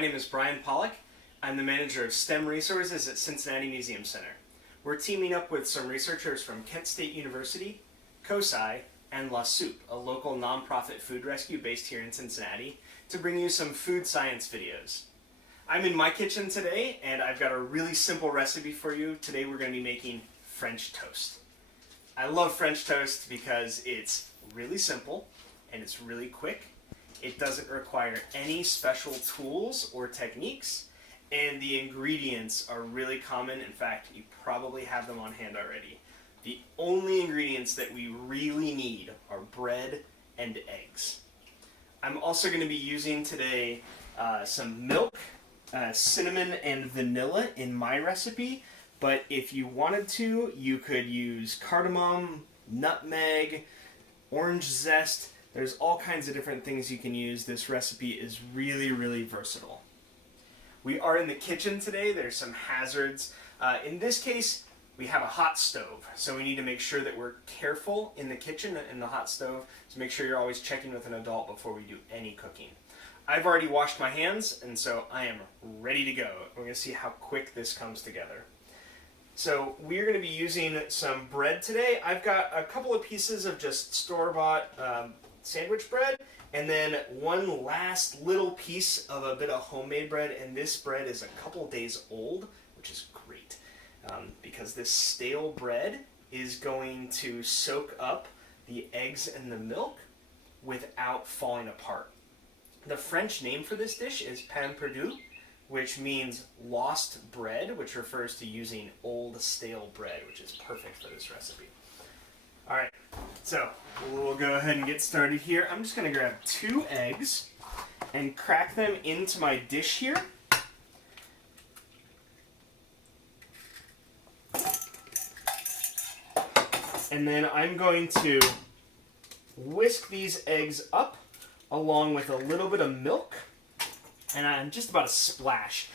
My name is Brian Pollock. I'm the manager of STEM Resources at Cincinnati Museum Center. We're teaming up with some researchers from Kent State University, COSI, and La Soup, a local nonprofit food rescue based here in Cincinnati, to bring you some food science videos. I'm in my kitchen today, and I've got a really simple recipe for you. Today we're going to be making French toast. I love French toast because it's really simple and it's really quick. It doesn't require any special tools or techniques, and the ingredients are really common. In fact, you probably have them on hand already. The only ingredients that we really need are bread and eggs. I'm also going to be using today some milk, cinnamon, and vanilla in my recipe, but if you wanted to, you could use cardamom, nutmeg, orange zest. There's all kinds of different things you can use. This recipe is really, really versatile. We are in the kitchen today. There's some hazards. In this case, we have a hot stove, so we need to make sure that we're careful in the kitchen and the hot stove, so make sure you're always checking with an adult before we do any cooking. I've already washed my hands, and so I am ready to go. We're going to see how quick this comes together. So we're going to be using some bread today. I've got a couple of pieces of just store-bought sandwich bread, and then one last little piece of a bit of homemade bread, and this bread is a couple days old, which is great, because this stale bread is going to soak up the eggs and the milk without falling apart. The French name for this dish is pain perdu, which means lost bread, which refers to using old stale bread, which is perfect for this recipe. Alright, so we'll go ahead and get started here. I'm just going to grab 2 eggs and crack them into my dish here. And then I'm going to whisk these eggs up along with a little bit of milk and just about a splash.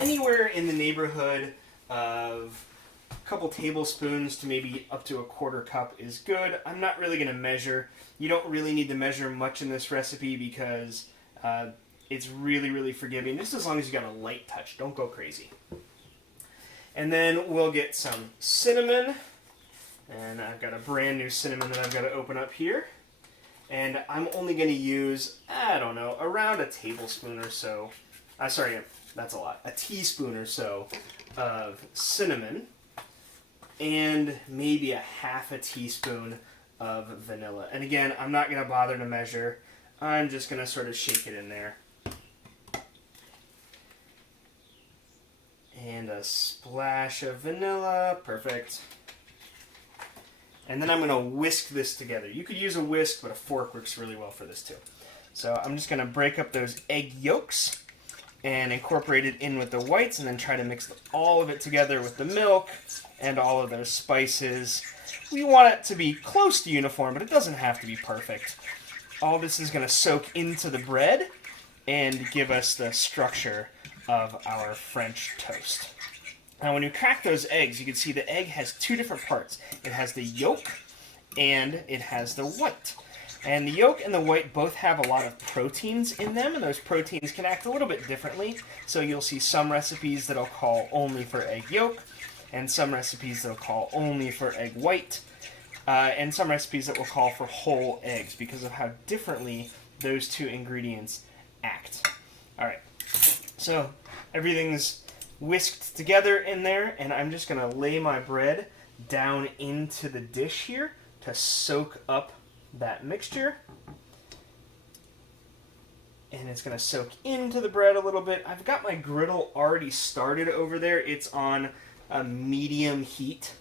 Anywhere in the neighborhood of a couple tablespoons to maybe up to a quarter cup is good. I'm not really going to measure. You don't really need to measure much in this recipe because it's really, really forgiving, just as long as you got a light touch. Don't go crazy. And then we'll get some cinnamon. And I've got a brand new cinnamon that I've got to open up here. And I'm only going to use, I don't know, around a tablespoon or so. Sorry, that's a lot. A teaspoon or so of cinnamon. And maybe a half a teaspoon of vanilla. And again, I'm not going to bother to measure. I'm just going to sort of shake it in there. And a splash of vanilla. Perfect. And then I'm going to whisk this together. You could use a whisk, but a fork works really well for this too. So I'm just going to break up those egg yolks and incorporate it in with the whites, and then try to mix all of it together with the milk and all of those spices. We want it to be close to uniform, but it doesn't have to be perfect. All this is going to soak into the bread and give us the structure of our French toast. Now when you crack those eggs, you can see the egg has 2 different parts. It has the yolk and it has the white. And the yolk and the white both have a lot of proteins in them, and those proteins can act a little bit differently. So you'll see some recipes that'll call only for egg yolk, and some recipes that'll call only for egg white, and some recipes that will call for whole eggs because of how differently those 2 ingredients act. Alright, so everything's whisked together in there, and I'm just going to lay my bread down into the dish here to soak up that mixture. And it's going to soak into the bread a little bit. I've got my griddle already started over there. It's on a medium heat.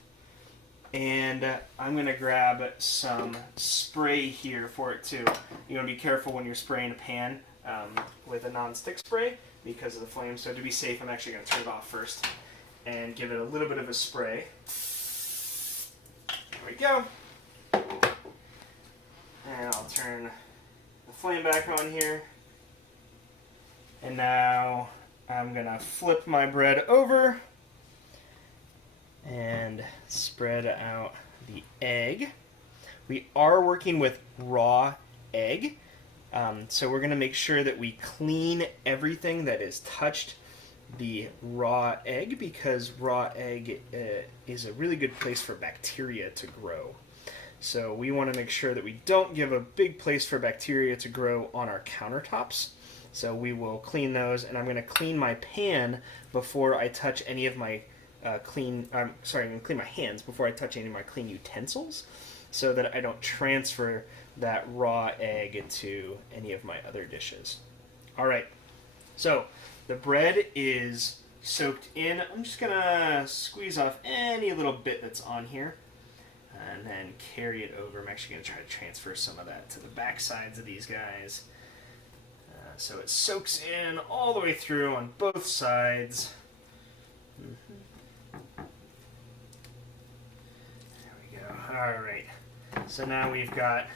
And I'm going to grab some spray here for it too. You want to be careful when you're spraying a pan with a non-stick spray because of the flame. So to be safe, I'm actually going to turn it off first and give it a little bit of a spray. There we go. And I'll turn the flame back on here. And now I'm going to flip my bread over and spread out the egg. We are working with raw egg. So we're going to make sure that we clean everything that is touched the raw egg, because raw egg is a really good place for bacteria to grow. So we want to make sure that we don't give a big place for bacteria to grow on our countertops. So we will clean those, and I'm going to clean my pan before I touch any of my I'm going to clean my hands before I touch any of my clean utensils, so that I don't transfer that raw egg to any of my other dishes. All right, so the bread is soaked in. I'm just going to squeeze off any little bit that's on here and then carry it over. I'm actually going to try to transfer some of that to the back sides of these guys. So it soaks in all the way through on both sides. There we go. All right. So now we've got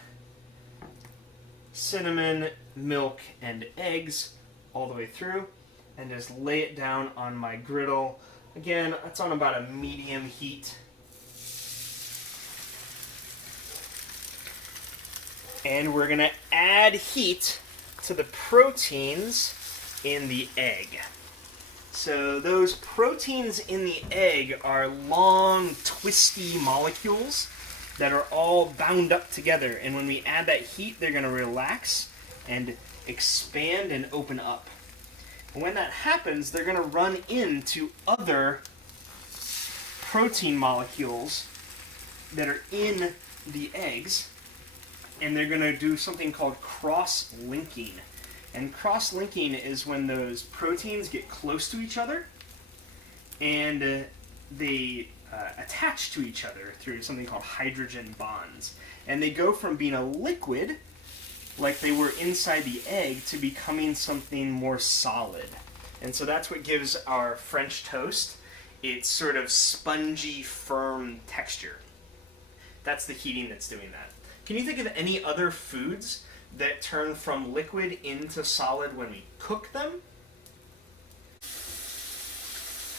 cinnamon, milk, and eggs all the way through, and just lay it down on my griddle. Again, it's on about a medium heat. And we're going to add heat to the proteins in the egg. So those proteins in the egg are long, twisty molecules that are all bound up together. And when we add that heat, they're going to relax and expand and open up. And when that happens, they're going to run into other protein molecules that are in the eggs, and they're going to do something called cross-linking. And cross-linking is when those proteins get close to each other, and they attach to each other through something called hydrogen bonds. And they go from being a liquid, like they were inside the egg, to becoming something more solid. And so that's what gives our French toast its sort of spongy, firm texture. That's the heating that's doing that. Can you think of any other foods that turn from liquid into solid when we cook them?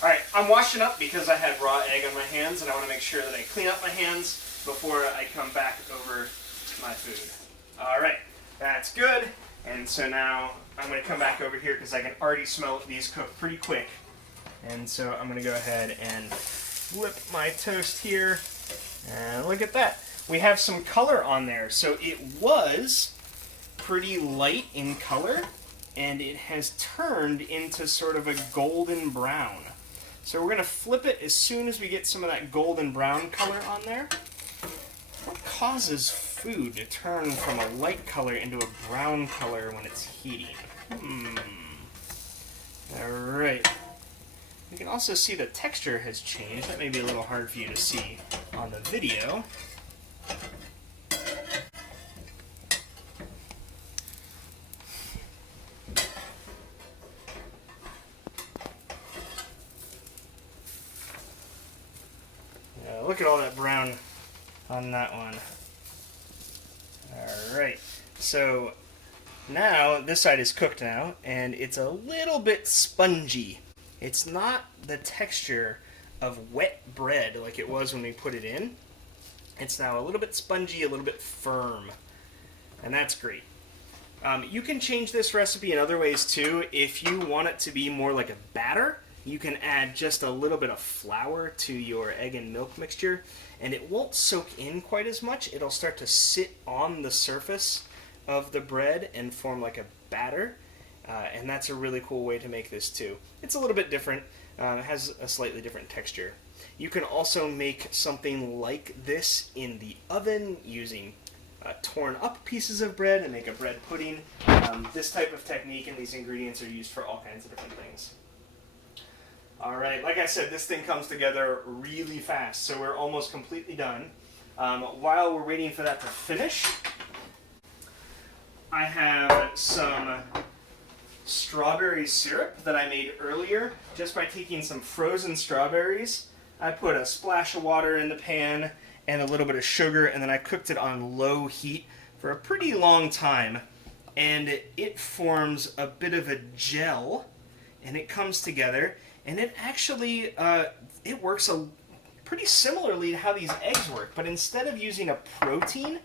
Alright, I'm washing up because I had raw egg on my hands, and I want to make sure that I clean up my hands before I come back over to my food. Alright, that's good. And so now I'm going to come back over here because I can already smell these cook pretty quick. And so I'm going to go ahead and flip my toast here. And look at that. We have some color on there. So it was pretty light in color, and it has turned into sort of a golden brown. So we're going to flip it as soon as we get some of that golden brown color on there. What causes food to turn from a light color into a brown color when it's heating? Alright. You can also see the texture has changed. That may be a little hard for you to see on the video. Look at all that brown on that one. Alright, so now this side is cooked now, and it's a little bit spongy. It's not the texture of wet bread like it was when we put it in. It's now a little bit spongy, a little bit firm, and that's great. You can change this recipe in other ways too. If you want it to be more like a batter, you can add just a little bit of flour to your egg and milk mixture, and it won't soak in quite as much. It'll start to sit on the surface of the bread and form like a batter, and that's a really cool way to make this too. It's a little bit different. It has a slightly different texture. You can also make something like this in the oven using torn up pieces of bread and make a bread pudding. This type of technique and these ingredients are used for all kinds of different things. Alright, like I said, this thing comes together really fast, so we're almost completely done. While we're waiting for that to finish, I have some strawberry syrup that I made earlier just by taking some frozen strawberries. I put a splash of water in the pan and a little bit of sugar, and then I cooked it on low heat for a pretty long time. And it forms a bit of a gel, and it comes together. And it actually, it works pretty similarly to how these eggs work, but instead of using a protein,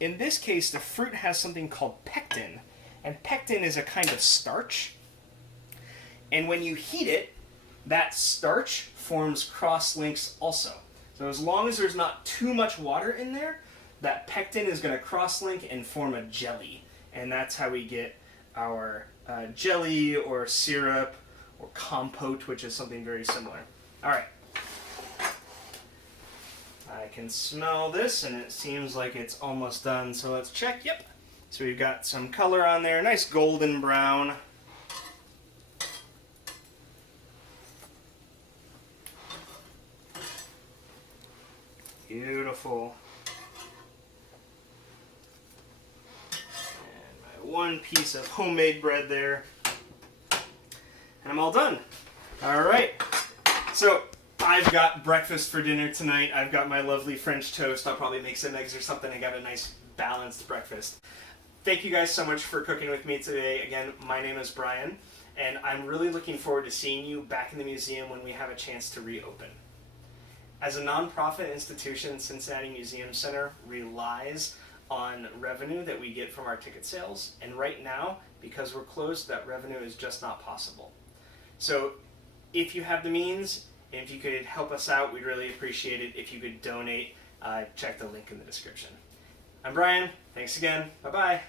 in this case, the fruit has something called pectin, and pectin is a kind of starch. And when you heat it, that starch forms crosslinks also. So as long as there's not too much water in there, that pectin is going to crosslink and form a jelly. And that's how we get our jelly or syrup or compote, which is something very similar. All right. I can smell this, and it seems like it's almost done, so let's check. Yep. So we've got some color on there, nice golden brown. Beautiful. And my one piece of homemade bread there. And I'm all done. All right. So I've got breakfast for dinner tonight. I've got my lovely French toast. I'll probably make some eggs or something. I got a nice balanced breakfast. Thank you guys so much for cooking with me today. Again, my name is Brian, and I'm really looking forward to seeing you back in the museum when we have a chance to reopen. As a nonprofit institution, Cincinnati Museum Center relies on revenue that we get from our ticket sales, and right now, because we're closed, that revenue is just not possible. So if you have the means, and if you could help us out, we'd really appreciate it. If you could donate, check the link in the description. I'm Brian. Thanks again. Bye-bye.